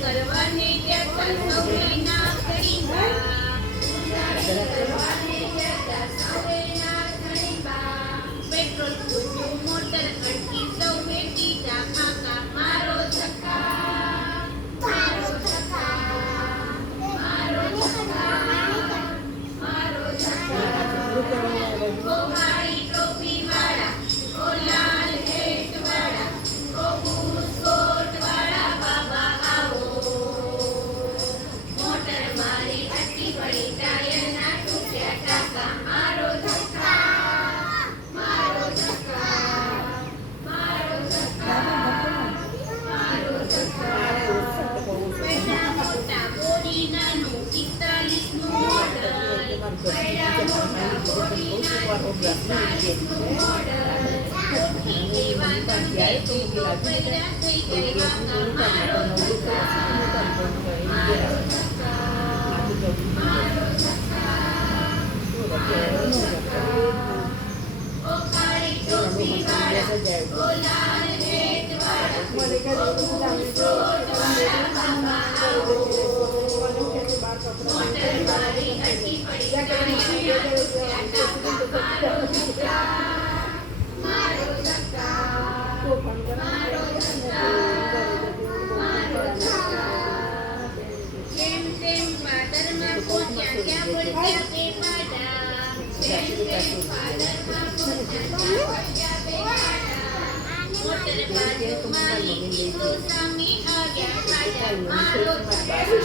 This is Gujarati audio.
કરવાને જતા સૌએ ના ધણી બા પેટ્રોલ પૂછ્યું મોટર અડકી સૌએ કીધા કાકા મારો ધક્કા મારો ધક્કા મારો ધક્કા મારો ધક્કા ઓ કાળી ટોપી વાળા ઓ લાલ હેટ વાળા ઓ બૂટ વાળા બાબા આવો મોટર મારી અટકી પડી ટાયર ના તૂટ્યા ટાકા મારો ધક્કા મારો ધક્કા મારો ધક્કા મારો ધક્કા પૈડા મોટા બોડી નાનું 45 નું મોડલ પૈડા મોટા બોડી નાનું 45 નું મોડલ કોઠી એવા તંગે તો પૈડા થઈ જાય કાકા મારો ધક્કા મારો ધક્કા મારો ધક્કા મારો ધક્કા ઓ કાળી ટોપી વાળા ઓ લાલ હેટ વાળા ઓ બૂટ વાળા બાબા આવો મોટર મારી અટકી પડી ટાયર ના તૂટ્યા ટાકા મારો ધક્કા મારો ધક્કા મારો ધક્કા મારો ધક્કા જેમ તેમ પાદરમાં પહોંચ્યા ત્યાં પડ્યા બે પાડા જેમ તેમ પાદરમાં પહોંચ્યા ત્યાં પડ્યા બે પાડા મોટર બાજુમાં લીધી તો સામે આવ્યા ખાડા મારો ધક્કા